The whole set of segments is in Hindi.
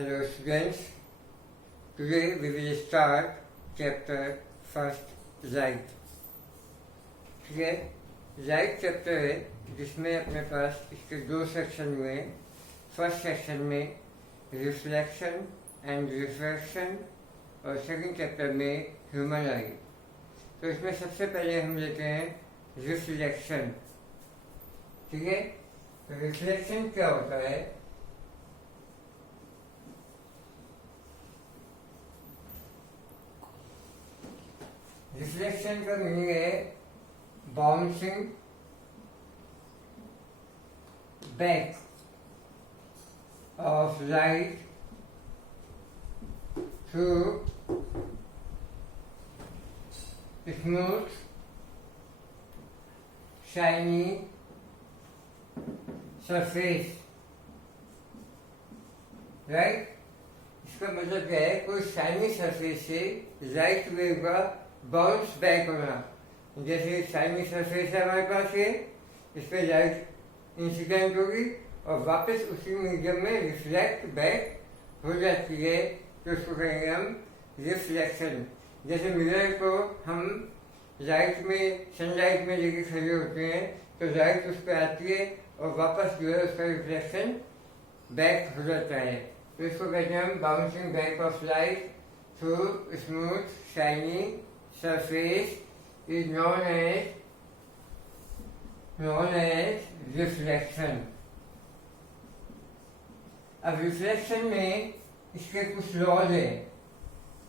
Hello students, today we will start chapter first light. ठीक है, लाइट चैप्टर है जिसमें अपने पास इसके दो सेक्शन हुए हैं. फर्स्ट सेक्शन में रिफ्लेक्शन एंड रिफ्रैक्शन और सेकंड चैप्टर में ह्यूमन आई. तो इसमें सबसे पहले हम लेते हैं रिफ्लेक्शन. ठीक है, तो रिफ्लेक्शन क्या होता है? रिफ्लेक्शन का मीनिंग है bouncing back of light through smooth shiny surface. Right, इसका मतलब क्या है? कोई शाइनी सरफेस से लाइट वेव का बाउंस बैक होना. जैसे शाइनी सरफेस है हमारे पास, ये इस पर लाइट इंसिडेंट होगी और वापस उसी मीडियम में रिफ्लेक्ट बैक हो जाती है, तो उसको कहेंगे हम रिफ्लेक्शन. जैसे मिरर को हम लाइट में, सनलाइट में लेके खड़े होते हैं तो लाइट उस पर आती है और वापस जो है उसका रिफ्लेक्शन बैक हो जाता है. तो इसको कहते हैं हम bouncing back of light through smooth shiny surface is known as reflection. अब रिफ्लेक्शन में इसके कुछ लॉज है.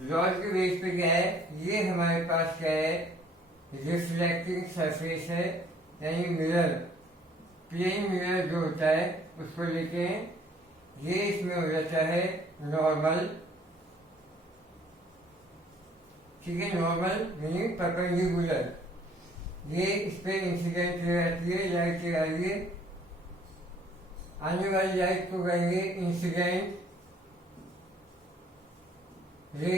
लॉज के बेस पे क्या है? ये हमारे पास क्या है? रिफ्लेक्टिंग सरफेस है, यानी मिरर, प्लेन मिरर जो होता है उसको लेते हैं. ये इसमें हो जाता है नॉर्मल. ठीक है, नॉर्मल मीनिंग परपेंडिकुलर. ये इस पे इंसिडेंट रहती है, लाइट आ रही है, आने वाली लाइट को कहेंगे इंसिडेंट रे.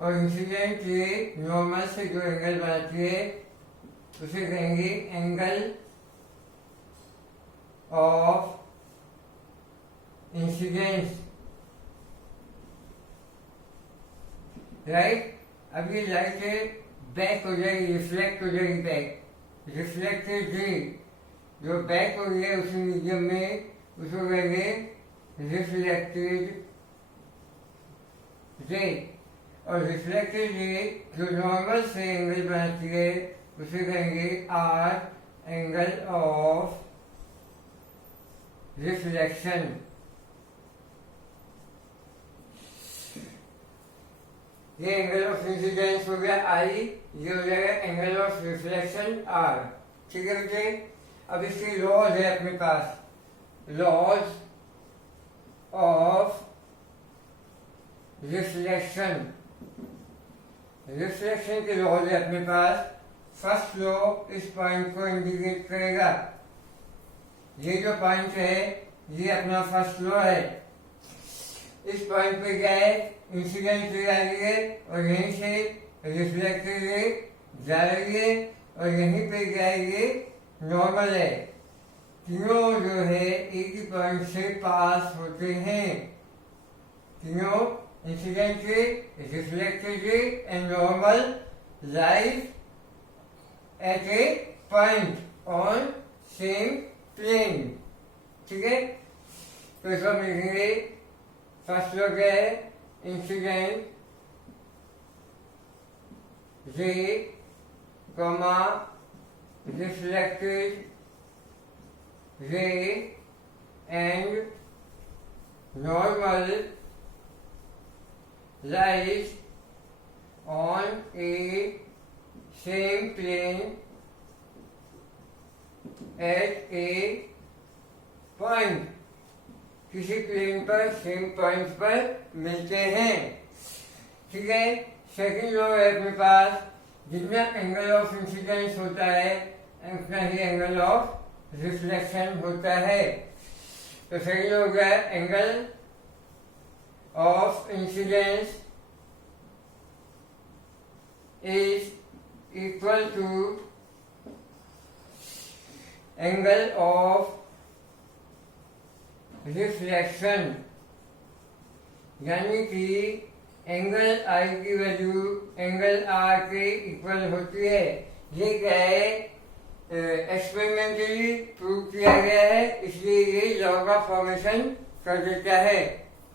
और इंसिडेंट रे नॉर्मल से जो एंगल बनाती है उसे कहेंगे एंगल ऑफ इंसिडेंस. राइट, अब ये लाइट है बैक हो जाएगी, रिफ्लेक्ट हो जाएगी बैक. रिफ्लेक्टेड रे जो बैक हो रही है उसी मीडियम में, उसको कहेंगे रिफ्लेक्टेड रे. और रिफ्लेक्टेड रे जो नॉर्मल से एंगल बनाती है उसे कहेंगे आर एंगल ऑफ रिफ्लेक्शन. ये एंगल ऑफ इंसिडेंस हो गया आई, ये हो जाएगा एंगल ऑफ रिफ्लेक्शन आर. ठीक है बेटे, अब इसके लॉज है अपने पास. Laws of reflection. रिफ्लेक्शन के लॉज है अपने पास. फर्स्ट लॉ इस पॉइंट को इंडिकेट करेगा. ये जो पॉइंट है ये अपना फर्स्ट लॉ है. इस पॉइंट पे क्या है? इंसिडेंट रे आ रही है और यहीं से रिफ्लेक्टेड रे जा रही है और यहीं पे क्या है? ये नॉर्मल है. तीनों जो है एक ही पॉइंट से पास होते हैं. तीनों incident ray, reflected ray and normal lies at a point on same plane. ठीक है, तो इसको हम लिखेंगे फर्स्ट लॉ क्या है? Incident ray comma reflected ray and normal lies on a same plane at a point. किसी प्लेन पर सेम पॉइंट पर मिलते हैं. ठीक है, सेकंड लॉ है अपने पास. जितना एंगल ऑफ इंसिडेंस होता है उतना ही एंगल ऑफ रिफ्लेक्शन होता है. तो सेकंड लॉ हो गया angle of incidence is equal to angle of reflection यानी कि एंगल आई की वैल्यू एंगल आर के इक्वल होती है। ये क्या है, एक्सपेरिमेंटली प्रूव किया गया है, इसलिए ये लॉ का फॉर्मेशन कर देता है।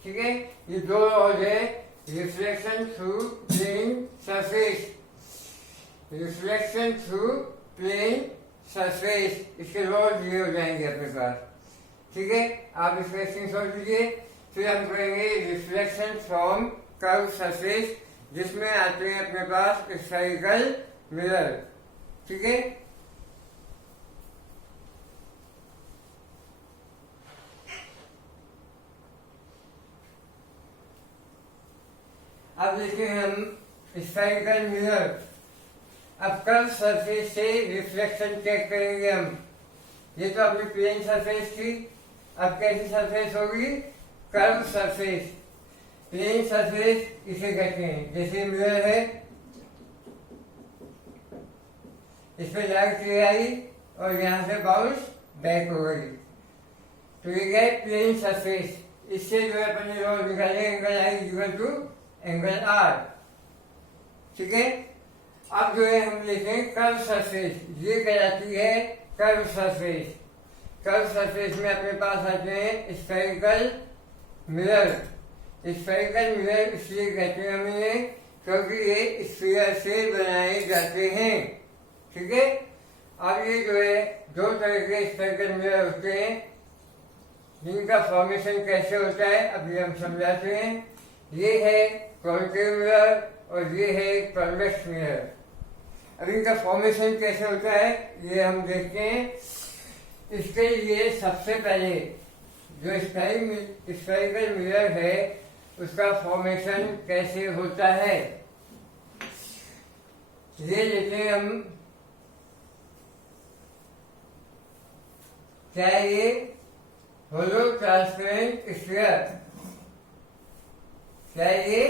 ठीक है, ये दो लॉज है, reflection through plane surface, reflection through plane surface, इसके लॉज ये हो जाएंगे अपने पास। ठीक है, आप इसका स्क्रीनशॉट लीजिए। फिर हम करेंगे रिफ्लेक्शन फ्रॉम कर्व सरफेस, जिसमें आते हैं अपने पास स्फेरिकल मिरर। ठीक है, अब देखते हैं हम स्फेरिकल मिरर। अब कर्व सरफेस से रिफ्लेक्शन चेक करेंगे हम। ये तो अपनी प्लेन सरफेस थी, अब कैसी सरफेस होगी, कर्व सरफेस। प्लेन सरफेस इसे कहते हैं, जैसे मिरर है, इस पे लाइट ले आई और यहां से बाउंस बैक हो गई, तो ये गए प्लेन सरफेस। इससे जो है अपने लॉ निकाले, angle I equal to angle R. ठीक है, अब जो है हम लेते हैं कर्व सरफेस, ये कहलाती है कर्व सरफेस। कर्व सरफेस में अपने पास आते हैं स्फेरिकल मिरर। स्फेरिकल मिरर इसलिए कहते हैं हम इन्हें क्योंकि ये स्फीयर से बनाए जाते हैं। ठीक है, अब ये जो है दो तरह के स्फेरिकल मिरर होते हैं, जिनका फॉर्मेशन कैसे होता है अभी हम समझाते हैं। ये है कॉन्केव मिरर और ये है कॉन्वेक्स मिरर। अब इनका फॉर्मेशन कैसे होता है ये हम देखते हैं। इसके लिए सबसे पहले जो स्फेरिकल मिरर है उसका फॉर्मेशन कैसे होता है, ये लेते हैं हम। क्या ये होलो ट्रांसपेरेंट स्फीयर, क्या ये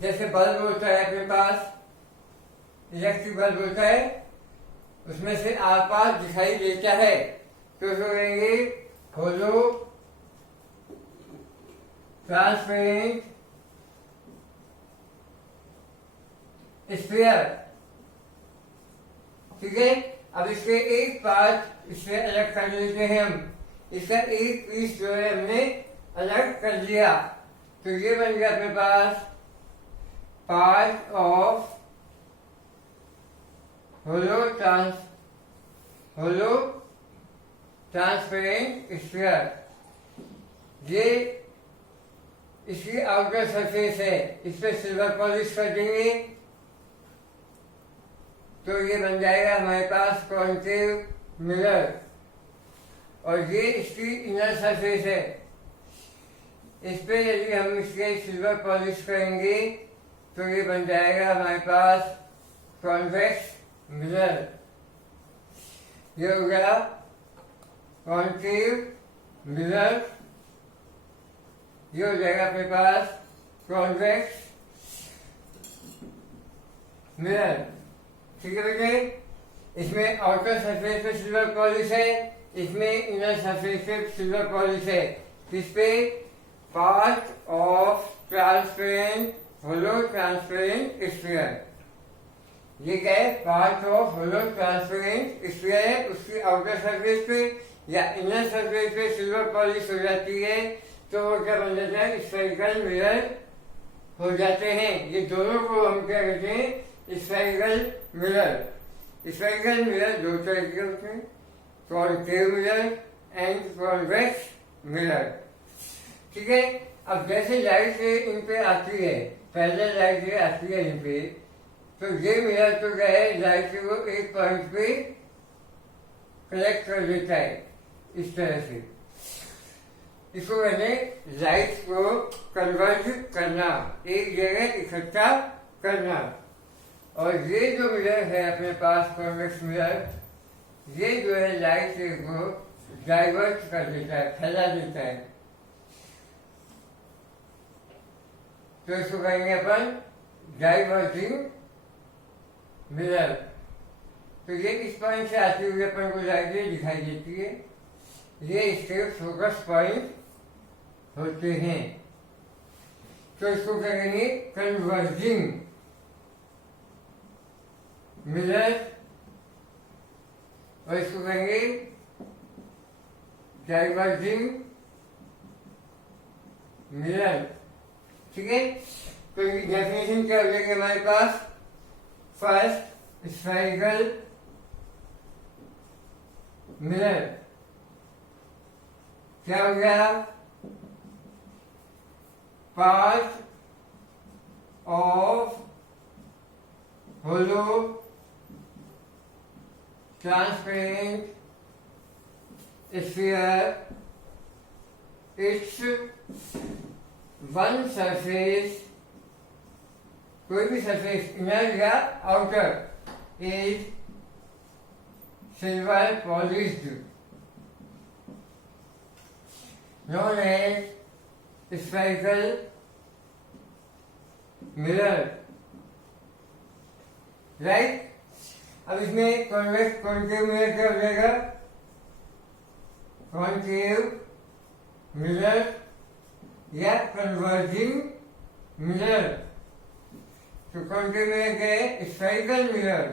जैसे बल्ब होता है अपने पास, इलेक्ट्रिक बल्ब होता है, उसमें से आर पार दिखाई देता है, तो कहेंगे होलो ट्रांसपेरेंट स्फीयर। ठीक है, अब इसके एक पार्ट इससे अलग कर लेते हैं हम। इसका एक पीस जो है हमने अलग कर लिया, तो ये बन गया अपने पास part of hollow transparent sphere. ये इसकी आउटर सरफेस है, इस पे सिल्वर पॉलिश कर देंगे तो ये बन जाएगा हमारे पास कॉन्केव मिरर। और ये इसकी इनर सरफेस है, इस पे यदि हम इसके सिल्वर पॉलिश करेंगे तो ये बन जाएगा हमारे पास कॉन्वेक्स मिरर। ये हो गया कॉन्केव मिरर, ये हो जाएगा अपने पास कॉन्वेक्स मिरर। ठीक है बेटे, इसमें आउटर सरफेस पे सिल्वर पॉलिश है, इसमें इनर सरफेस पे सिल्वर पॉलिश है। इस पे part of transparent hollow transparent sphere, ये क्या है, part of hollow transparent sphere है। उसकी आउटर सरफेस पे या इनर सरफेस पे सिल्वर पॉलिश हो जाती है तो वो क्या बन जाता है, स्फेरिकल मिरर हो जाते हैं। ये दोनों को हम क्या कहते हैं, स्फेरिकल मिरर। स्फेरिकल मिरर दो तरह के होते हैं, concave mirror and convex mirror. ठीक है, अब जैसे लाइट इन पे आती है, पहले लाइट आती है इन पे, तो ये मिरर तो क्या है, लाइट को एक पॉइंट पे कलेक्ट कर लेता है इस तरह से। इसको मैंने लाइट को कन्वर्ज करना, एक जगह इकट्ठा करना। और ये जो मिरर है अपने पास कॉन्वेक्स मिरर, ये जो है लाइट को डाइवर्ट कर देता है, फैला देता है। तो इसको कहेंगे अपन डाइवर्जिंग मिरर। तो ये इस पॉइंट से आती हुई अपन को लाइट दिखाई देती है, ये इसके फोकस पॉइंट होते हैं। तो इसको करेंगे कन्वर्जिंग मिरर और इसको करेंगे डाइवर्जिंग मिरर। ठीक है, तो इनकी डेफिनेशन क्या हो जाएगी हमारे पास? फर्स्ट स्फेरिकल मिरर क्या हो गया? Part of hollow transparent sphere, its one surface, कोई भी सरफेस इनर या outer is silver polished known as spherical mirror, right. अब इसमें कॉन्वेक्स कॉन्केव मिरर क्या हो जाएगा? कॉन्केव मिरर या कन्वर्जिंग मिरर। तो कॉन्केव मिरर क्या है? Spherical mirror.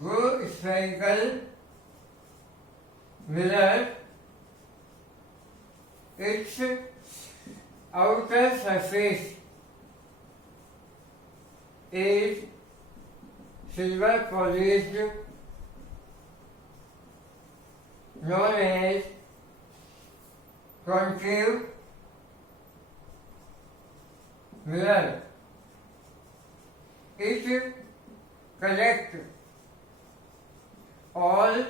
वो spherical mirror its outer surface is silver polished, known as concave mirror. It collects all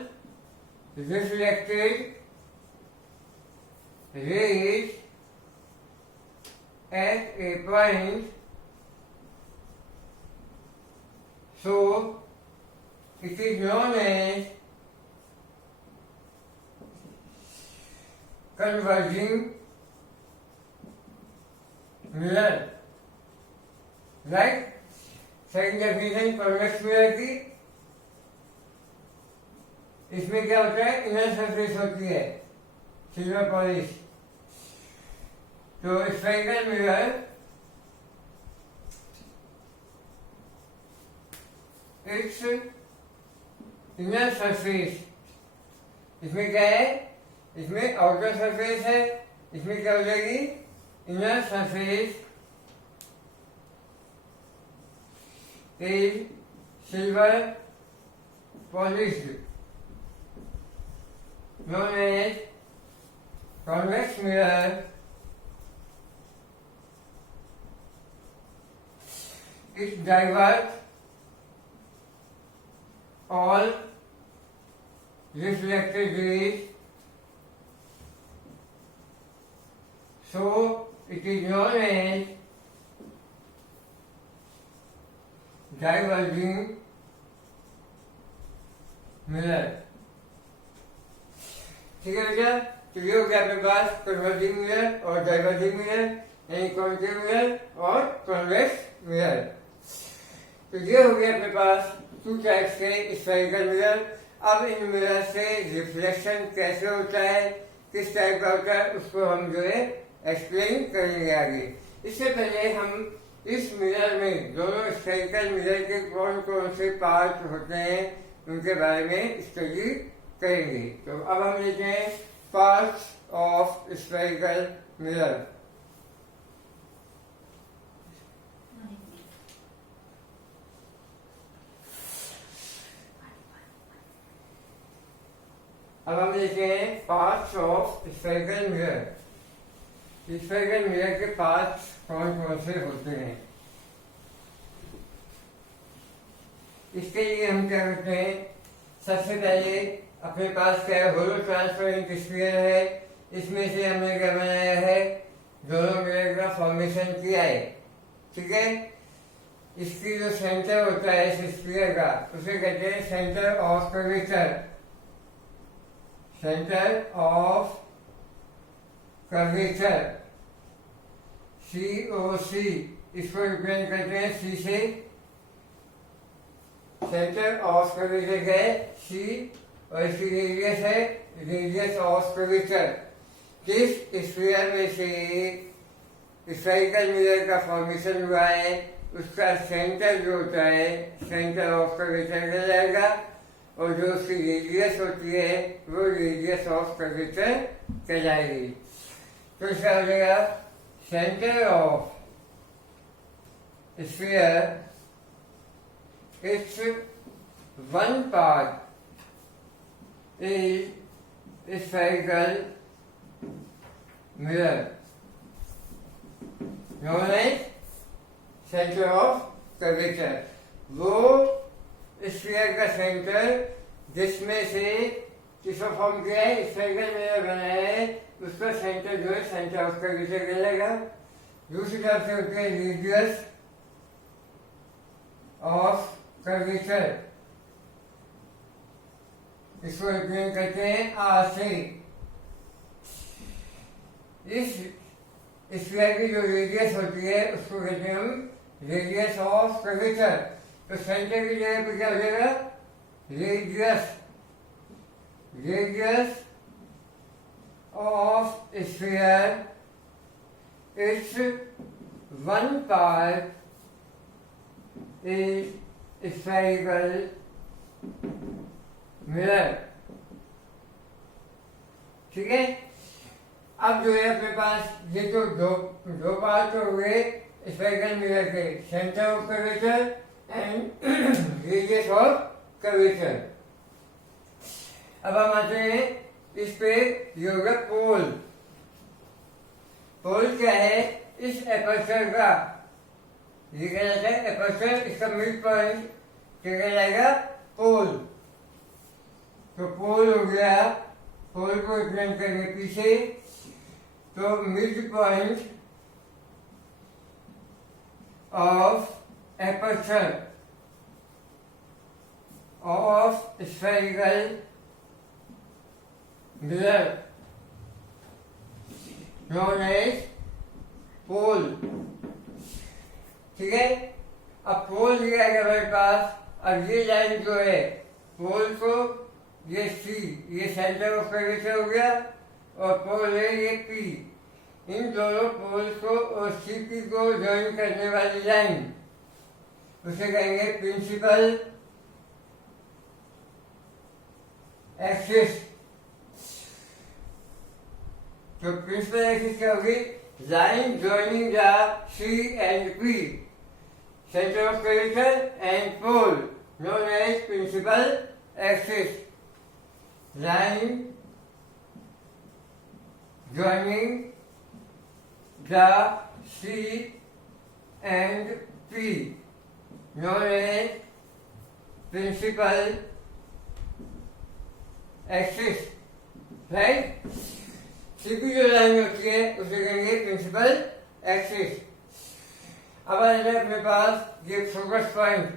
reflected rays at a point, so it is known as converging mirror, right? Second definition convex mirror की, इसमें क्या होता है? इनर सरफेस होती है सिल्वर पॉलिश। तो spherical mirror it's inner surface, इसमें क्या है? इसमें आउटर सरफेस है, इसमें क्या हो जाएगी? Inner surface is silver polished, known as convex mirror. It diverts all reflected rays, so it is known as diverging mirror. ठीक है बेटा, तो ये हो गया अपने पास कन्वर्जिंग मिरर और डाइवर्जिंग मिरर, यानी कॉन्केव मिरर और कॉन्वेक्स मिरर। तो ये हो गया अपने पास टू टाइप्स के स्फेरिकल मिरर। अब इन मिरर से रिफ्लेक्शन कैसे होता है, किस टाइप का होता है, उसको हम जो है एक्सप्लेन करेंगे आगे। इससे पहले हम इस मिरर में दोनों स्फेरिकल मिरर के कौन कौन से पार्ट होते हैं उनके बारे में स्टडी करेंगे। तो अब हम लेते हैं पार्ट्स ऑफ स्फेरिकल मिरर। अब हम लेते हैं parts of spherical mirror. Spherical mirror के पार्ट्स कौन कौन से होते हैं, इसके लिए हम क्या करते हैं? सबसे पहले अपने पास क्या है? होलो ट्रांसपेरेंट स्फीयर है, इसमें से हमने क्या बनाया है? दोनों मिरर का फॉर्मेशन किया है। ठीक है, इसकी जो सेंटर होता है इस स्फीयर का, उसे कहते हैं centre of curvature. Centre of curvature COC, इसको रिप्रेजेंट करते हैं C से। सेंटर ऑफ कर्वेचर है C और इसकी रेडियस है रेडियस ऑफ कर्वेचर। किस स्फीयर में से स्फेरिकल मिरर का फॉर्मेशन हुआ है उसका सेंटर जो होता है सेंटर ऑफ कर्वेचर कहलाएगा, और जो उसकी रेडियस होती है वो रेडियस ऑफ कर्वेचर कहलाएगी। तो इसका हो जाएगा centre of sphere it's one part is spherical mirror known as centre of curvature. वो स्फीयर का सेंटर जिसमें से किसको फॉर्म किया है स्फेरिकल मिरर बनाया है उसका सेंटर जो है सेंटर ऑफ कर्वेचर कहलाएगा। दूसरी तरफ से होती है रेडियस ऑफ कर्वेचर, इसको रिप्रेजेंट करते हैं आर से। इस स्फीयर की जो रेडियस होती है उसको कहते हैं हम रेडियस ऑफ कर्वेचर। तो सेंटर की जगह पे क्या हो जाएगा radius of sphere it's one part is spherical mirror. ठीक है, अब जो है अपने पास ये तो दो पार्ट हो गए स्फेरिकल मिरर के, centre of curvature and radius of curvature. अब हम आते हैं इस पे योगा पोल। पोल क्या है इस एपर्चर का, ये क्या जाता है एपर्चर, इसका मिड पॉइंट क्या कहलाएगा पोल। तो पोल हो गया, पोल को रिप्रेजेंट करेंगे पीछे, तो mid point of aperture of spherical mirror known as पोल। ठीक है, अब पोल दिया है हमारे पास। अब ये लाइन जो है पोल को, ये सी, ये सेंटर ऑफ कर्वेचर हो गया, और पोल है ये पी। इन दोनों पोल्स को और सीपी को ज्वाइन करने वाली लाइन उसे कहेंगे प्रिंसिपल एक्सिस। तो प्रिंसिपल एक्सिस क्या होगी line joining the C and P, centre of curvature and pole known as principal axis. Line joining the C and P known as principal axis, right? CP जो लाइन होती है उसे कहेंगे प्रिंसिपल एक्सिस। अब आ जाए अपने पास ये focus point,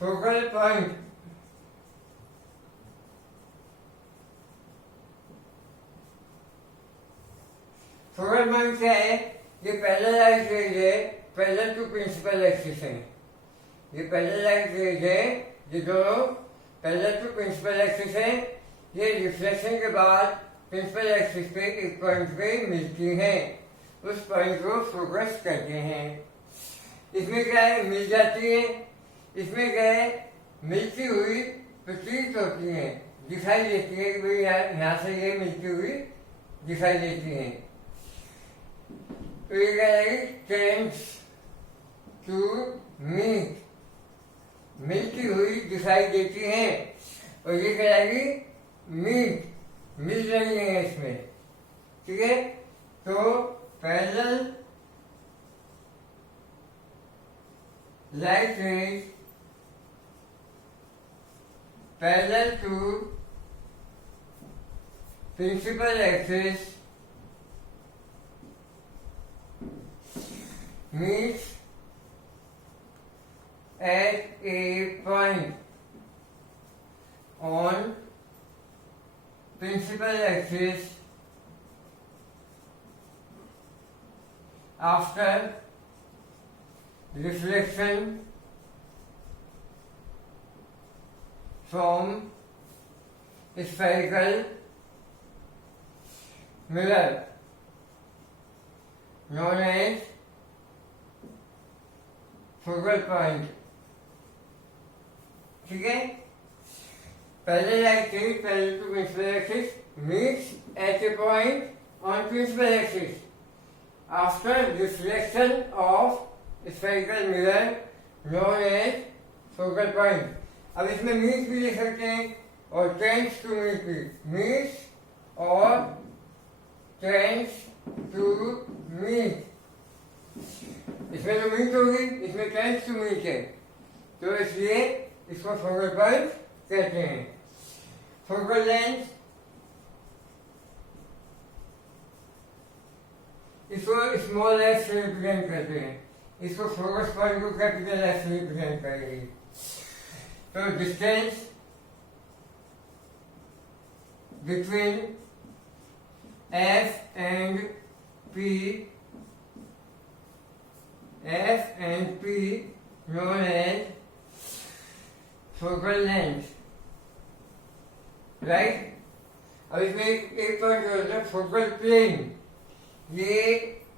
focal point. Focal point क्या है, ये पैरेलल लाइट रेज है, पैरेलल टू प्रिंसिपल एक्सिस है। ये पैरेलल लाइट रेज है, ये दोनों पैरेलल टू प्रिंसिपल एक्सिस है। ये रिफ्लेक्शन के बाद प्रिंसिपल एक्सिस पे एक पॉइंट पे मिलती हैं, उस पॉइंट को फोकस करते हैं। इसमें क्या है मिल जाती है, इसमें क्या है मिलती हुई प्रतीत होती है, दिखाई देती है कि भाई यहाँ से ये मिलती हुई दिखाई देती है। तो ये कहलाएगी टेंड्स टू मीट, मिलती हुई दिखाई देती हैं, और ये कहलाएगी मीट, मिल रही है इसमें। ठीक है, तो parallel light rays parallel to principal axis meets at a point on principal axis after reflection from spherical mirror। known as focal point. ठीक है, पहले लाइक थी parallel to principal axis meets at a point on principal axis after reflection of spherical mirror known as focal point. अब इसमें मीट भी लिख सकते हैं और टेंड्स टू मीट भी, मीट्स और टेंड्स टू मीट। इसमें तो मीट होगी, इसमें टेंड्स टू मीट है, तो इसलिए इसको फोकल पॉइंट कहते हैं। फोकल लेंथ इसको स्मॉल एफ से रिप्रेजेंट करते हैं, इसको फोकस पॉइंट को कैपिटल एफ से रिप्रेजेंट करेंगे। तो distance between F and P known as focal length, right. अब इसमें एक पॉइंट होता है फोकल प्लेन, ये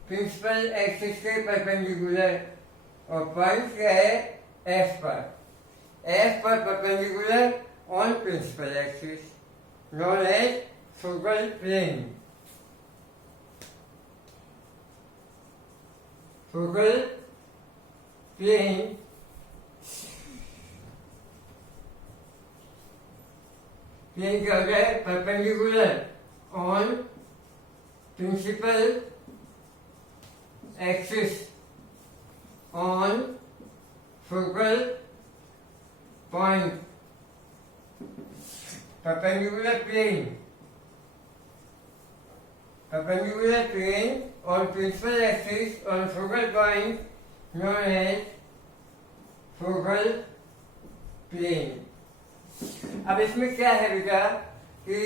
प्रिंसिपल एक्सिस के परपेंडिकुलर और पॉइंट क्या है एफ पर perpendicular on principal axis known as focal plane. Focal plane क्या होता है perpendicular on principal axis on focal point. perpendicular plane on principal axis on focal point known as focal plane. अब इसमें क्या है बेटा कि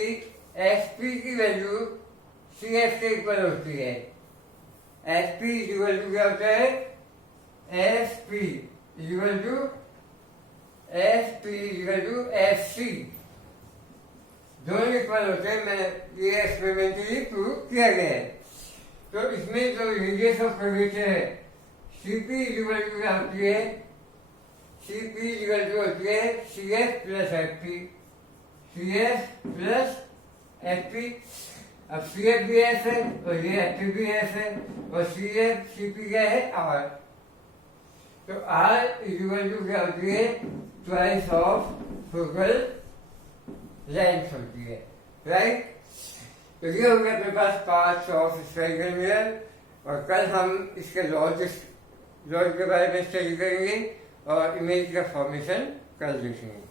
एफ पी की वैल्यू सी एफ के इक्वल होती है। एफ पी इक्वल टू क्या होता है, F P equal to F C, दोनों इक्वल होते हैं। मैं ये एक्सपेरिमेंटली प्रूव किया गया है। तो इसमें जो रेडियस ऑफ कर्वेचर है सीपी इक्वल टू क्या होती है, सीपी इक्वल टू होती है C F plus F P, C F plus F P. अब सी एफ भी एफ है और ये एफ पी भी एफ है और सी एफ सी पी क्या है आर। तो आर इक्वल टू क्या होती है ट्वाइस ऑफ फोकल लेंथ होती है, राइट। तो ये हो गया अपने पास पार्ट्स ऑफ स्फेरिकल मिरर और कल हम इसके लॉज के बारे में स्टडी करेंगे और इमेज का फॉर्मेशन कर देखेंगे।